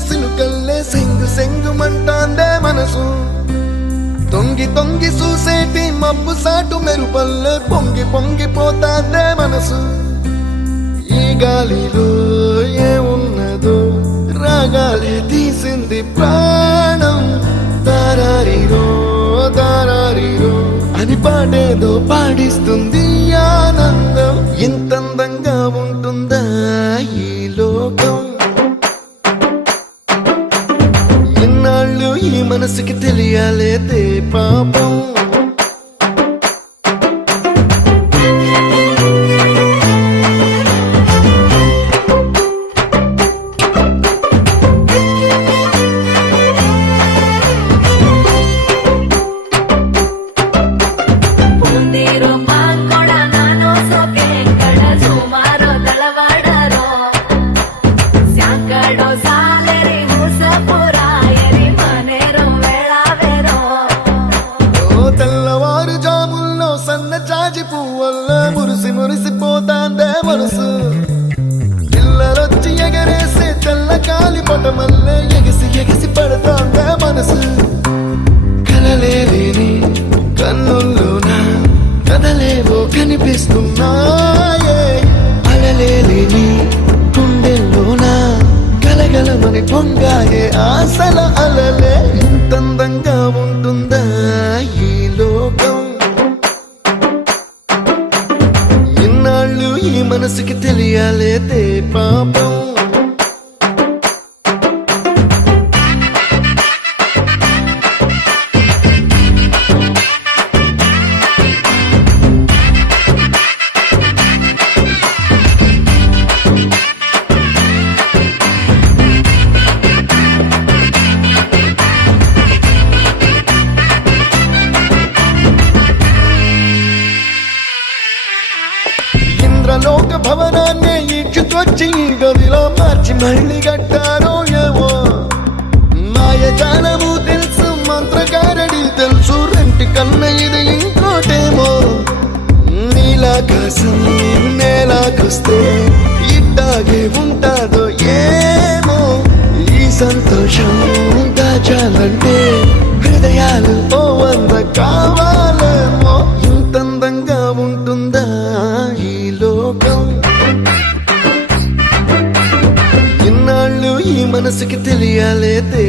సినుకల్లే సెంగు సెంగుమంటాందే మనసు తొంగి తొంగి చూసేటి మబ్బు సాటు మెరుపల్లే పొంగి పొంగిపోతాందే మనసు ఈ గాలిలో ఏమున్నదో రాగాలే తీసింది ప్రాణం దారారిరో దారారిరో అని పాడేదో పాడిస్తుంది ఆనందం ఇంతందంగా ఉంటుందా ఈ లోకం ఇన్నాళ్ళు ఈ మనసుకి తెలియాలేదే పాపం మురిసిపోతాందే మనసు పిల్లలొచ్చి ఎగరేసే తెల్ల కాలి పటమల్లే ఎగిసి ఎగిసి పడతాందే మనసు కలలేని కన్నుల్లోన కదలేవో కనిపిస్తున్నాయే అలలేని గుండెల్లోన గలగలమని పొంగాయే ఆశల అలలే ఇంతందంగా ఉంటుందా ఈ లోకం ఈ మనసుకి తెలియాలేదే పాపం లోక భవనాన్ని ఈడ్చుకొచ్చి గదిలో మార్చి మళ్ళీ కట్టారో ఏమో మాయజాలము తెలుసు మంత్రకారడి తెలుసు రెంటి కన్న ఇది ఇంకోటేమో నీలాకాశం నేలాకొస్తే ఇట్టాగే ఉంటాదో ఏమో ఈ సంతోషం దాచాలంటే హృదయాలు ఓ వంద కావాలేమో ఇంతందంగా ఉంటుందా ఇన్నాళ్ళు ఈ మనసుకి తెలియాలేదే